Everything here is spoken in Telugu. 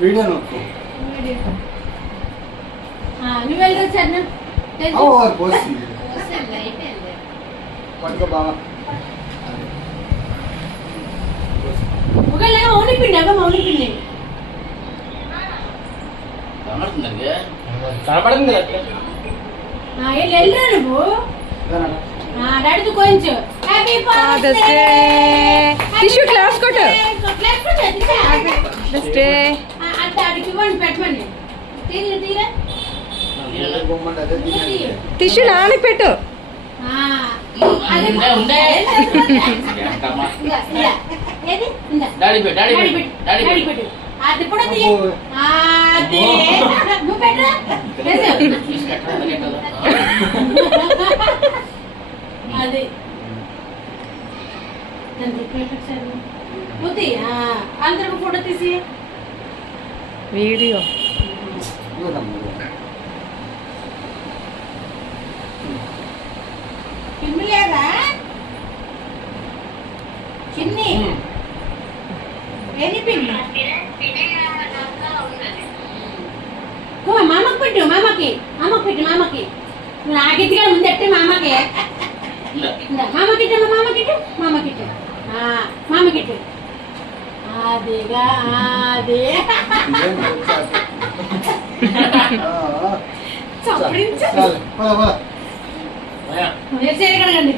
వీడియో పట్టుకో బాగా మౌని పిండి అవ్వ మౌని పిండి కనపడుతుంది వెళ్ళరా నువ్వు డాడీతో కొంచెం టిష్యూ క్లాస్ కొట్టు అడికి ఇవ్వండి పెట్టమని తీరా తీరా టిష్యూ నాని పెట్టు అది కూడా నువ్వు పెట్టరా అది అందరూ ఫోటో తీసి వీడియో పిమ్మిలేదా చిన్ని ఏది పిన్ని మామకి పెట్టు మామకి పెట్టు మామకి నాకెత్తిగా ముందట్టే మామకి మామకిట్టు అదేగా అదే చప్పరించు కడగండి